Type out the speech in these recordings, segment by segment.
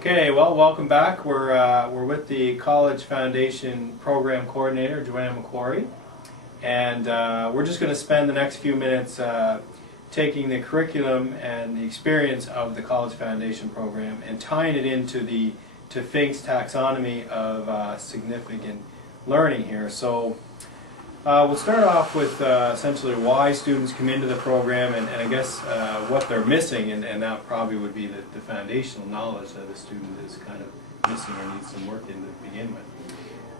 Okay, well, welcome back. We're with the College Foundation Program Coordinator, Joanne McQuarrie, and we're just going to spend the next few minutes taking the curriculum and the experience of the College Foundation Program and tying it into Fink's taxonomy of significant learning here. So we'll start off with essentially why students come into the program and I guess what they're missing, and that probably would be the foundational knowledge that a student is kind of missing or needs some work in to begin with.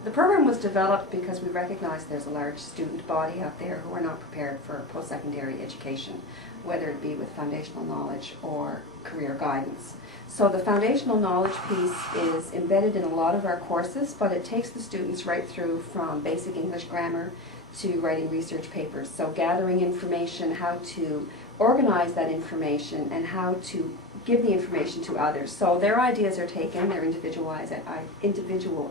The program was developed because we recognize there's a large student body out there who are not prepared for post-secondary education, whether it be with foundational knowledge or career guidance. So the foundational knowledge piece is embedded in a lot of our courses, but it takes the students right through from basic English grammar to writing research papers. So gathering information, how to organize that information, and how to give the information to others. So their ideas are taken, their individual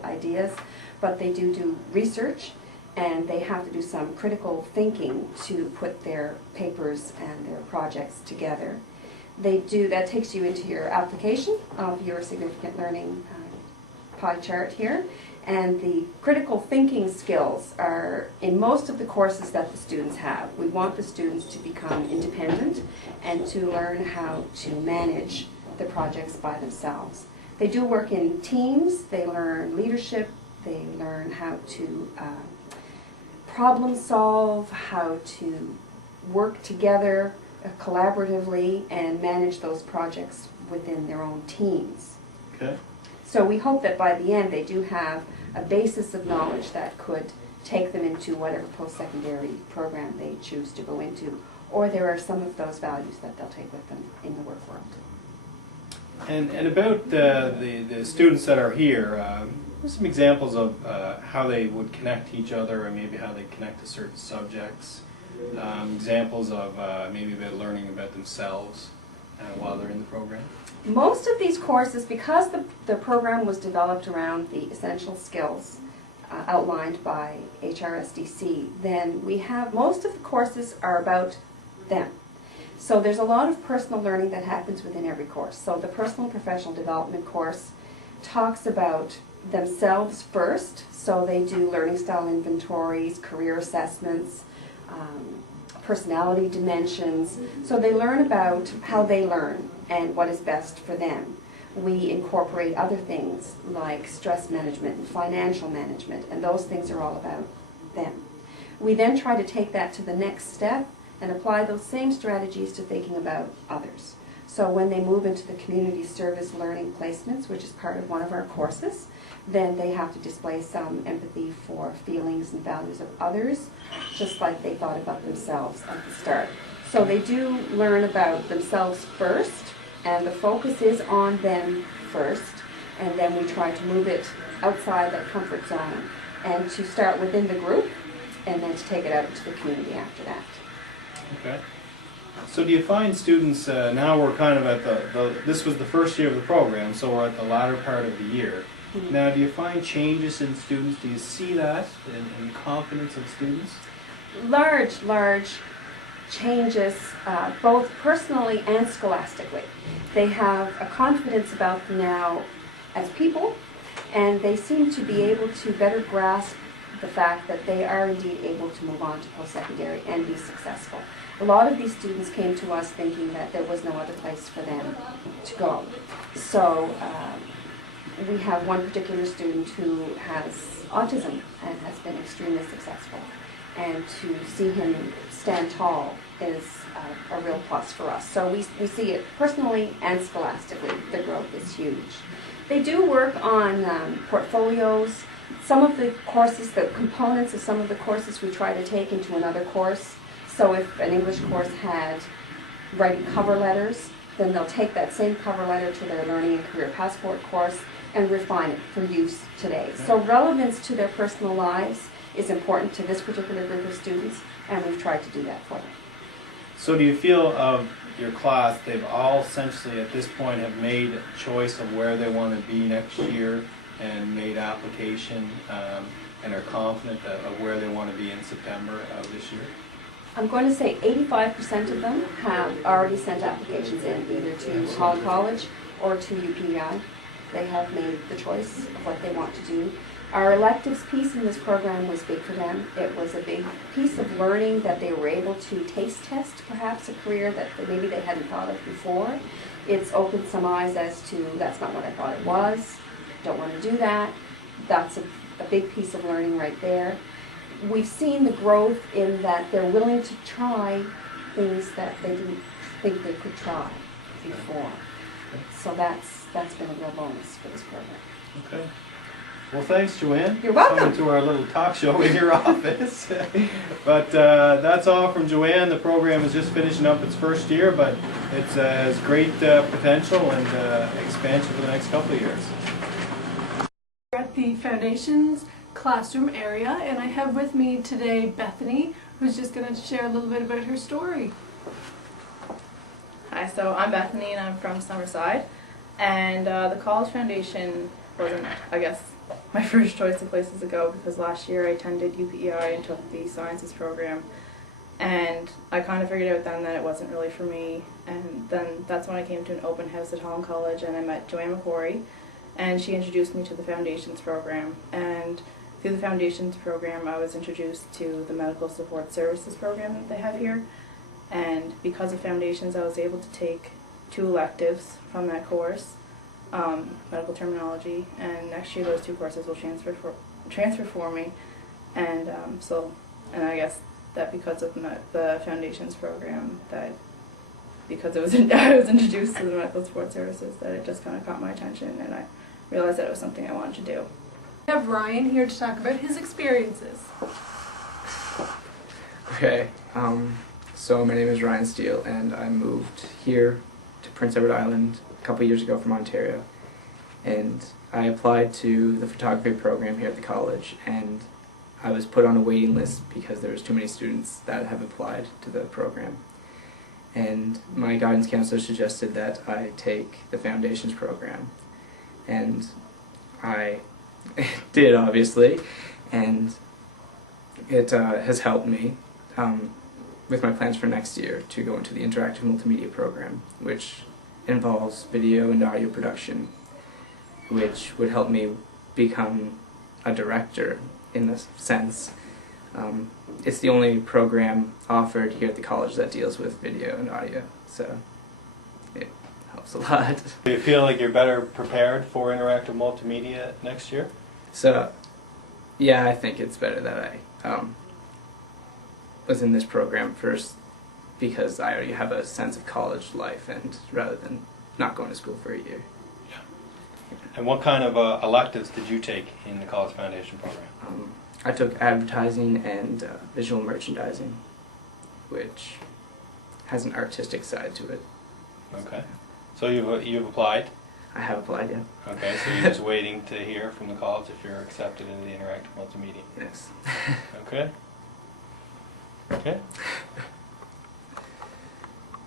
ideas, but they do research, and they have to do some critical thinking to put their papers and their projects together. That takes you into your application of your significant learning pie chart here. And the critical thinking skills are in most of the courses that the students have. We want the students to become independent and to learn how to manage the projects by themselves. They do work in teams, they learn leadership, they learn how to problem solve, how to work together collaboratively and manage those projects within their own teams. Okay. So we hope that by the end they do have a basis of knowledge that could take them into whatever post-secondary program they choose to go into, or there are some of those values that they'll take with them in the work world. And about the students that are here, what are some examples of how they would connect to each other, or maybe how they connect to certain subjects? Examples of maybe about learning about themselves while they're in the program? Most of these courses, because the program was developed around the essential skills outlined by HRSDC, then we have, most of the courses are about them. So there's a lot of personal learning that happens within every course. So the personal and professional development course talks about themselves first, so they do learning style inventories, career assessments, personality dimensions. So they learn about how they learn and what is best for them. We incorporate other things like stress management and financial management, and those things are all about them. We then try to take that to the next step and apply those same strategies to thinking about others. So when they move into the community service learning placements, which is part of one of our courses, then they have to display some empathy for feelings and values of others, just like they thought about themselves at the start. So they do learn about themselves first, and the focus is on them first, and then we try to move it outside that comfort zone and to start within the group and then to take it out into the community after that. Okay. So do you find students, now we're kind of at this was the first year of the program, so we're at the latter part of the year. Mm-hmm. Now, do you find changes in students? Do you see that in confidence of students? Large changes, both personally and scholastically. They have a confidence about them now as people, and they seem to be able to better grasp the fact that they are indeed able to move on to post-secondary and be successful. A lot of these students came to us thinking that there was no other place for them to go. So we have one particular student who has autism and has been extremely successful. And to see him stand tall is a real plus for us. So we see it personally and scholastically. The growth is huge. They do work on portfolios. Some of the courses, the components of some of the courses we try to take into another course. So if an English course had writing cover letters, then they'll take that same cover letter to their Learning and Career Passport course and refine it for use today. So relevance to their personal lives is important to this particular group of students, and we've tried to do that for them. So do you feel of your class, they've all essentially at this point have made a choice of where they want to be next year and made application and are confident of where they want to be in September of this year? I'm going to say 85% of them have already sent applications in, either to Holland College or to UPEI. They have made the choice of what they want to do. Our electives piece in this program was big for them. It was a big piece of learning that they were able to taste test perhaps a career that maybe they hadn't thought of before. It's opened some eyes as to, that's not what I thought it was, don't want to do that. That's a big piece of learning right there. We've seen the growth in that they're willing to try things that they didn't think they could try before. So that's been a real bonus for this program. Okay. Well, thanks, Joanne. You're welcome. Coming to our little talk show in your office. But that's all from Joanne. The program is just finishing up its first year, but it has great potential and expansion for the next couple of years. We're at the Foundations classroom area, and I have with me today Bethany, who's just going to share a little bit about her story. Hi, so I'm Bethany and I'm from Summerside, and the College Foundation wasn't, I guess, my first choice of places to go, because last year I attended UPEI and took the Sciences program, and I kind of figured out then that it wasn't really for me, and then that's when I came to an open house at Holland College and I met Joanne McQuarrie, and she introduced me to the Foundations program, and through the Foundations program I was introduced to the Medical Support Services program that they have here. And because of Foundations, I was able to take 2 electives from that course, medical terminology, and next year those 2 courses will transfer for me. And and I guess that because of the Foundations program, that because I was introduced to the medical support services, that it just kind of caught my attention, and I realized that it was something I wanted to do. We have Ryan here to talk about his experiences. Okay. So my name is Ryan Steele, and I moved here to Prince Edward Island a couple years ago from Ontario, and I applied to the photography program here at the college, and I was put on a waiting list because there was too many students that have applied to the program, and my guidance counselor suggested that I take the Foundations program, and I did, obviously, and it has helped me with my plans for next year to go into the interactive multimedia program, which involves video and audio production, which would help me become a director in this sense. It's the only program offered here at the college that deals with video and audio, so it helps a lot. Do you feel like you're better prepared for interactive multimedia next year? So, yeah, I think it's better that I was in this program first, because I already have a sense of college life, and rather than not going to school for a year. Yeah. And what kind of electives did you take in the College Foundation program? I took advertising and visual merchandising, which has an artistic side to it. Okay. So you've applied? I have applied, yeah. Okay, so you're just waiting to hear from the college if you're accepted into the interactive multimedia. Yes. Okay. Okay.